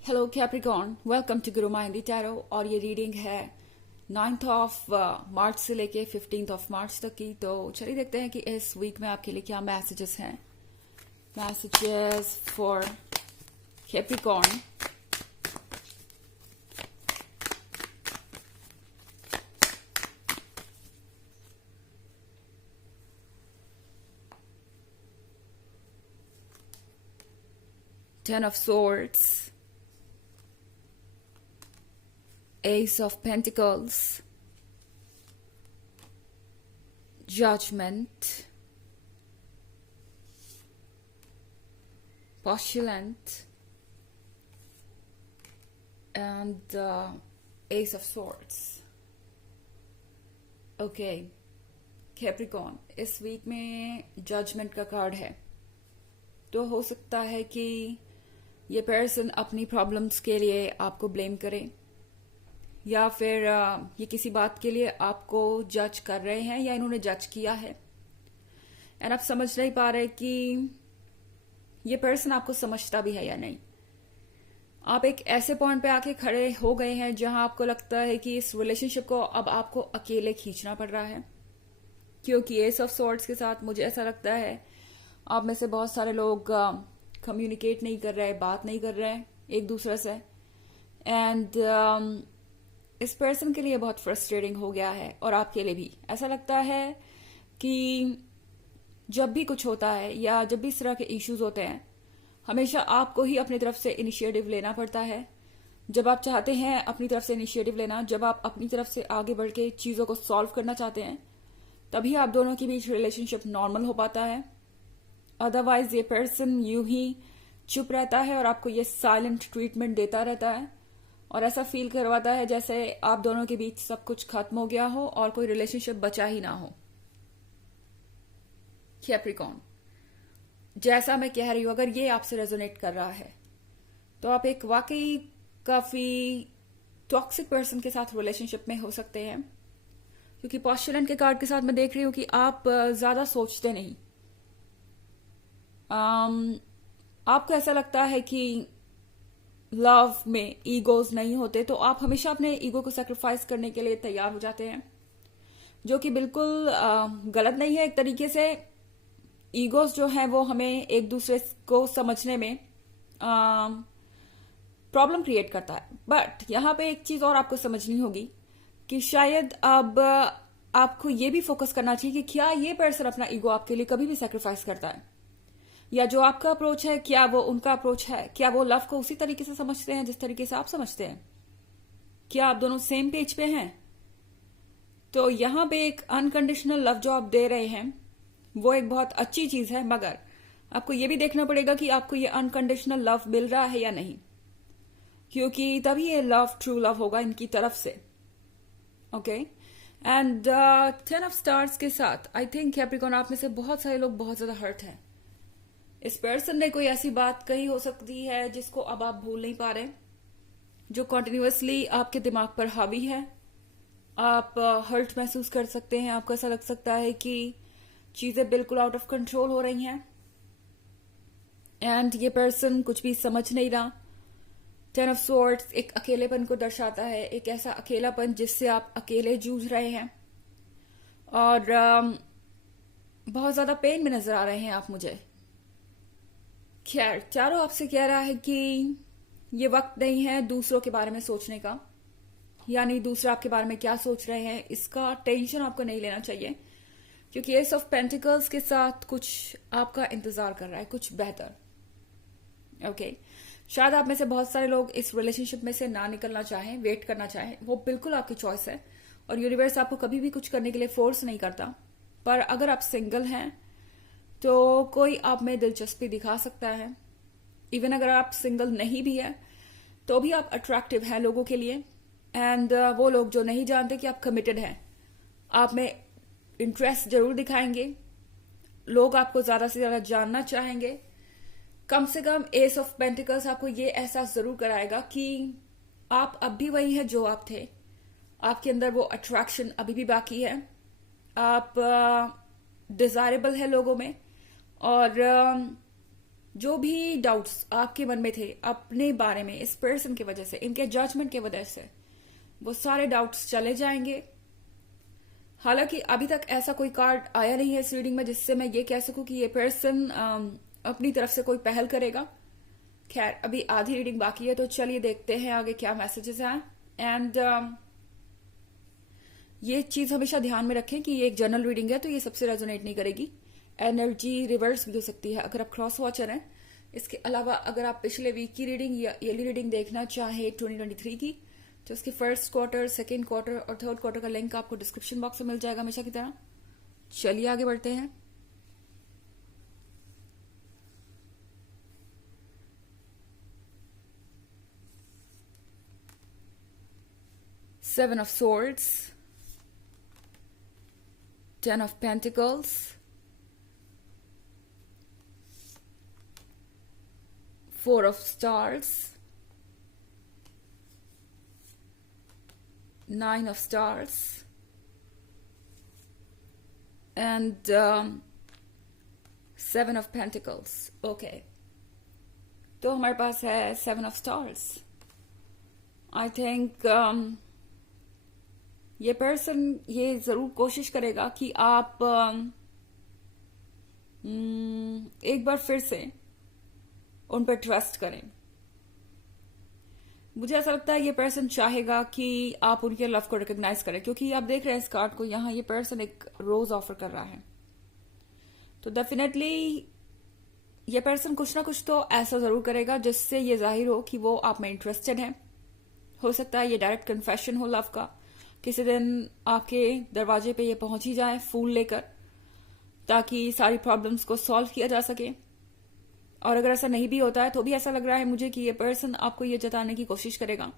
Hello Capricorn, welcome to Guru माहिंदी tarot. और ये reading है 9th ऑफ मार्च से लेके 15th ऑफ मार्च तक की। तो चलिए देखते हैं कि इस वीक में आपके लिए क्या मैसेजेस हैं। Messages for Capricorn. Ten of Swords, Ace of Pentacles, Judgment, Postulant, and Ace of Swords. Okay, Capricorn, इस वीक में जजमेंट का कार्ड है। तो हो सकता है कि ये पर्सन अपनी प्रॉब्लम्स के लिए आपको ब्लेम करे, या फिर ये किसी बात के लिए आपको जज कर रहे हैं या इन्होंने जज किया है एंड आप समझ नहीं पा रहे कि ये पर्सन आपको समझता भी है या नहीं। आप एक ऐसे पॉइंट पे आके खड़े हो गए हैं जहां आपको लगता है कि इस रिलेशनशिप को अब आपको अकेले खींचना पड़ रहा है, क्योंकि एस ऑफ सॉर्ड्स के साथ मुझे ऐसा लगता है आप में से बहुत सारे लोग कम्युनिकेट नहीं कर रहे, बात नहीं कर रहे हैं एक दूसरे से। एंड इस पर्सन के लिए बहुत फ्रस्ट्रेटिंग हो गया है, और आपके लिए भी ऐसा लगता है कि जब भी कुछ होता है या जब भी इस तरह के इश्यूज होते हैं, हमेशा आपको ही अपनी तरफ से इनिशिएटिव लेना पड़ता है। जब आप चाहते हैं अपनी तरफ से इनिशिएटिव लेना, जब आप अपनी तरफ से आगे बढ़ के चीज़ों को सॉल्व करना चाहते हैं, तभी आप दोनों के बीच रिलेशनशिप नॉर्मल हो पाता है। अदरवाइज ये पर्सन यूं ही चुप रहता है और आपको ये साइलेंट ट्रीटमेंट देता रहता है, और ऐसा फील करवाता है जैसे आप दोनों के बीच सब कुछ खत्म हो गया हो और कोई रिलेशनशिप बचा ही ना हो। कैप्रिकॉर्न, जैसा मैं कह रही हूं, अगर ये आपसे रेजोनेट कर रहा है तो आप एक वाकई काफी टॉक्सिक पर्सन के साथ रिलेशनशिप में हो सकते हैं, क्योंकि पॉस्चुलेंट के कार्ड के साथ मैं देख रही हूं कि आप ज्यादा सोचते नहीं। आपको ऐसा लगता है कि लव में ईगोज नहीं होते, तो आप हमेशा अपने ईगो को सेक्रीफाइस करने के लिए तैयार हो जाते हैं, जो कि बिल्कुल गलत नहीं है। एक तरीके से ईगोज जो है वो हमें एक दूसरे को समझने में प्रॉब्लम क्रिएट करता है। बट यहाँ पे एक चीज और आपको समझनी होगी कि शायद अब आपको ये भी फोकस करना चाहिए कि क्या ये पर्सन अपना ईगो आपके लिए कभी भी सेक्रीफाइस करता है, या जो आपका अप्रोच है क्या वो उनका अप्रोच है, क्या वो लव को उसी तरीके से समझते हैं जिस तरीके से आप समझते हैं, क्या आप दोनों सेम पेज पे हैं। तो यहां पे एक अनकंडीशनल लव जो आप दे रहे हैं वो एक बहुत अच्छी चीज है, मगर आपको ये भी देखना पड़ेगा कि आपको ये अनकंडीशनल लव मिल रहा है या नहीं, क्योंकि तभी ये लव ट्रू लव होगा इनकी तरफ से। ओके, एंड 10 ऑफ स्टार्स के साथ आई थिंक कैप्रिकॉर्न, आप में से बहुत सारे लोग बहुत ज्यादा हर्ट हैं। इस पर्सन ने कोई ऐसी बात कही हो सकती है जिसको अब आप भूल नहीं पा रहे, जो कॉन्टिन्यूसली आपके दिमाग पर हावी है। आप हर्ट महसूस कर सकते हैं, आपको ऐसा लग सकता है कि चीजें बिल्कुल आउट ऑफ कंट्रोल हो रही हैं, एंड ये पर्सन कुछ भी समझ नहीं रहा। 10 ऑफ सॉर्ड्स एक अकेलेपन को दर्शाता है, एक ऐसा अकेलापन जिससे आप अकेले जूझ रहे हैं, और बहुत ज्यादा पेन में नजर आ रहे हैं आप मुझे। खैर, चारों आपसे कह रहा है कि ये वक्त नहीं है दूसरों के बारे में सोचने का, यानी दूसरे आपके बारे में क्या सोच रहे हैं इसका टेंशन आपको नहीं लेना चाहिए, क्योंकि एस ऑफ पेंटिकल्स के साथ कुछ आपका इंतजार कर रहा है, कुछ बेहतर। ओके, शायद आप में से बहुत सारे लोग इस रिलेशनशिप में से ना निकलना चाहें, वेट करना चाहें, वो बिल्कुल आपकी चॉइस है, और यूनिवर्स आपको कभी भी कुछ करने के लिए फोर्स नहीं करता। पर अगर आप सिंगल हैं तो कोई आप में दिलचस्पी दिखा सकता है। इवन अगर आप सिंगल नहीं भी है तो भी आप अट्रैक्टिव हैं लोगों के लिए, एंड वो लोग जो नहीं जानते कि आप कमिटेड हैं, आप में इंटरेस्ट जरूर दिखाएंगे। लोग आपको ज्यादा से ज्यादा जानना चाहेंगे। कम से कम एस ऑफ पेंटिकल्स आपको ये एहसास जरूर कराएगा कि आप अब भी वही हैं जो आप थे, आपके अंदर वो अट्रैक्शन अभी भी बाकी है, आप डिजायरेबल है लोगों में, और जो भी डाउट्स आपके मन में थे अपने बारे में इस पर्सन की वजह से, इनके जजमेंट की वजह से, वो सारे डाउट्स चले जाएंगे। हालांकि अभी तक ऐसा कोई कार्ड आया नहीं है इस रीडिंग में जिससे मैं ये कह सकूं कि ये पर्सन अपनी तरफ से कोई पहल करेगा। खैर, अभी आधी रीडिंग बाकी है, तो चलिए देखते हैं आगे क्या मैसेजेस हैं। एंड ये चीज हमेशा ध्यान में रखें कि ये एक जनरल रीडिंग है, तो ये सबसे रेजोनेट नहीं करेगी। एनर्जी रिवर्स भी हो सकती है अगर आप क्रॉस वॉचर हैं। इसके अलावा अगर आप पिछले वीक की रीडिंग या ईयरली रीडिंग देखना चाहें 2023 की, तो इसके फर्स्ट क्वार्टर, सेकेंड क्वार्टर और थर्ड क्वार्टर का लिंक आपको डिस्क्रिप्शन बॉक्स में मिल जाएगा हमेशा की तरह। चलिए आगे बढ़ते हैं। Seven of Swords, Ten of Pentacles, Four of Stars, Nine of Stars, and Seven of Pentacles. Okay, तो हमारे पास है Seven of Stars. I think ये पर्सन ये जरूर कोशिश करेगा कि आप एक बार फिर से उन पर ट्रस्ट करें। मुझे ऐसा लगता है ये पर्सन चाहेगा कि आप उनके लव को रिकॉग्नाइज करें, क्योंकि आप देख रहे हैं इस कार्ड को, यहां ये पर्सन एक रोज ऑफर कर रहा है। तो डेफिनेटली ये पर्सन कुछ ना कुछ तो ऐसा जरूर करेगा जिससे ये जाहिर हो कि वो आप में इंटरेस्टेड है। हो सकता है ये डायरेक्ट कन्फेशन हो लव का, किसी दिन आपके दरवाजे पे ये पहुंच ही जाए फूल लेकर, ताकि सारी प्रॉब्लम्स को सॉल्व किया जा सके। और अगर ऐसा नहीं भी होता है तो भी ऐसा लग रहा है मुझे कि ये पर्सन आपको ये जताने की कोशिश करेगा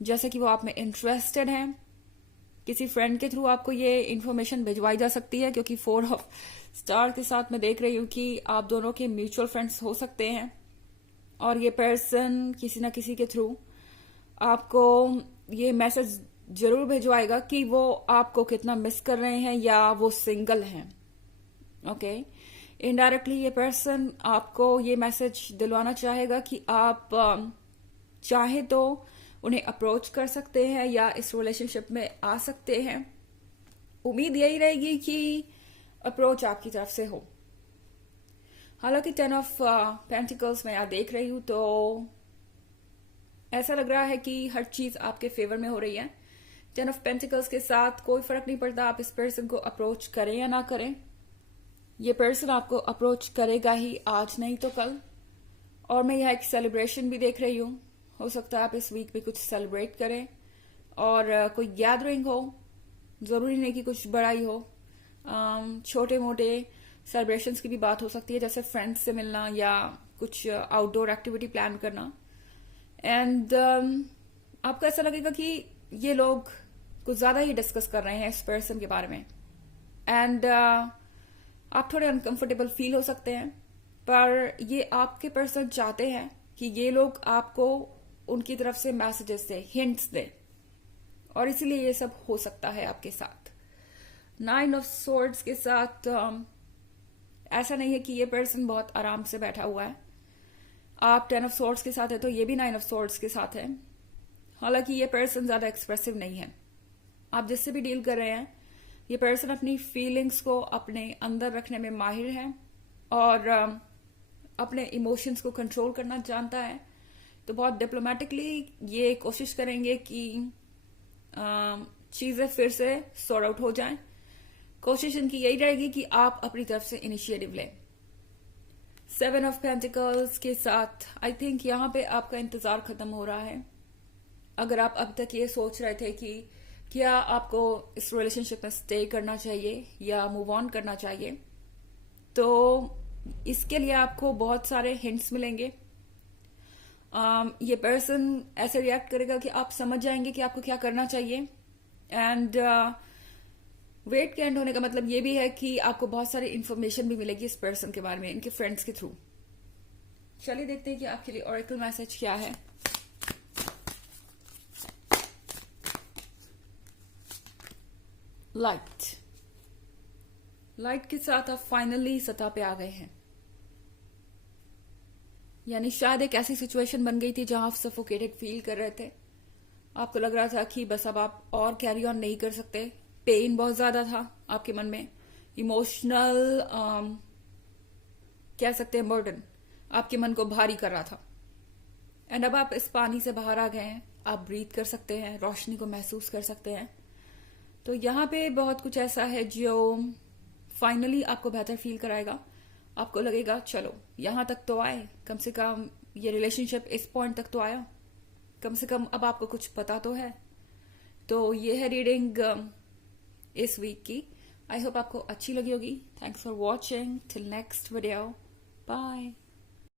जैसे कि वो आप में इंटरेस्टेड है। किसी फ्रेंड के थ्रू आपको ये इन्फॉर्मेशन भिजवाई जा सकती है, क्योंकि 4 ऑफ स्टार के साथ मैं देख रही हूं कि आप दोनों के म्यूचुअल फ्रेंड्स हो सकते हैं। और ये पर्सन किसी ना किसी के थ्रू आपको ये मैसेज जरूर भिजवाएगा कि वो आपको कितना मिस कर रहे हैं या वो सिंगल हैं। ओके, इनडायरेक्टली ये पर्सन आपको ये मैसेज दिलवाना चाहेगा कि आप चाहे तो उन्हें अप्रोच कर सकते हैं या इस रिलेशनशिप में आ सकते हैं। उम्मीद यही रहेगी कि अप्रोच आपकी तरफ से हो। हालांकि 10 ऑफ पेंटिकल्स मैं यहाँ देख रही हूं, तो ऐसा लग रहा है कि हर चीज आपके फेवर में हो रही है। 10 ऑफ पेंटिकल्स के साथ कोई फर्क नहीं पड़ता आप इस पर्सन को अप्रोच करें या ना करें, ये पर्सन आपको अप्रोच करेगा ही, आज नहीं तो कल। और मैं यहाँ एक सेलिब्रेशन भी देख रही हूँ। हो सकता है आप इस वीक भी कुछ सेलिब्रेट करें और कोई गैदरिंग हो, जरूरी नहीं कि कुछ बड़ा ही हो। छोटे मोटे सेलिब्रेशंस की भी बात हो सकती है, जैसे फ्रेंड्स से मिलना या कुछ आउटडोर एक्टिविटी प्लान करना। एंड आपको ऐसा लगेगा कि ये लोग कुछ ज्यादा ही डिस्कस कर रहे हैं इस पर्सन के बारे में। एंड आप थोड़े अनकंफर्टेबल फील हो सकते हैं, पर ये आपके पर्सन चाहते हैं कि ये लोग आपको उनकी तरफ से मैसेजेस दे, हिंट्स दे, और इसीलिए ये सब हो सकता है आपके साथ। 9 ऑफ सोर्ड्स के साथ ऐसा नहीं है कि ये पर्सन बहुत आराम से बैठा हुआ है। आप 10 ऑफ सोर्ड्स के साथ है तो ये भी 9 ऑफ सोर्ड्स के साथ है। हालांकि ये पर्सन ज्यादा एक्सप्रेसिव नहीं है। आप जिससे भी डील कर रहे हैं, ये पर्सन अपनी फीलिंग्स को अपने अंदर रखने में माहिर है और अपने इमोशंस को कंट्रोल करना जानता है। तो बहुत डिप्लोमेटिकली ये कोशिश करेंगे कि चीजें फिर से सॉर्ट आउट हो जाएं। कोशिश इनकी यही रहेगी कि आप अपनी तरफ से इनिशिएटिव लें। 7 ऑफ पेंटिकल्स के साथ आई थिंक यहाँ पे आपका इंतजार खत्म हो रहा है। अगर आप अब तक ये सोच रहे थे कि क्या आपको इस रिलेशनशिप में स्टे करना चाहिए या मूव ऑन करना चाहिए, तो इसके लिए आपको बहुत सारे हिंट्स मिलेंगे। ये पर्सन ऐसे रिएक्ट करेगा कि आप समझ जाएंगे कि आपको क्या करना चाहिए। एंड वेट के एंड होने का मतलब ये भी है कि आपको बहुत सारी इंफॉर्मेशन भी मिलेगी इस पर्सन के बारे में, इनके फ्रेंड्स के थ्रू। चलिए देखते हैं कि आपके लिए ऑरेकल मैसेज क्या है। लाइट के साथ आप फाइनली सतह पे आ गए हैं। यानी शायद एक ऐसी सिचुएशन बन गई थी जहां आप सफोकेटेड फील कर रहे थे। आपको लग रहा था कि बस अब आप और कैरी ऑन नहीं कर सकते। पेन बहुत ज्यादा था आपके मन में। इमोशनल कह सकते हैं बर्डन आपके मन को भारी कर रहा था। एंड अब आप इस पानी से बाहर आ गए हैं। आप ब्रीथ कर सकते हैं, रोशनी को महसूस कर सकते हैं। तो यहाँ पे बहुत कुछ ऐसा है जो फाइनली आपको बेहतर फील कराएगा। आपको लगेगा चलो यहाँ तक तो आए, कम से कम ये रिलेशनशिप इस पॉइंट तक तो आया, कम से कम अब आपको कुछ पता तो है। तो ये है रीडिंग इस वीक की। आई होप आपको अच्छी लगी होगी। Thanks for watching. Till next video, bye.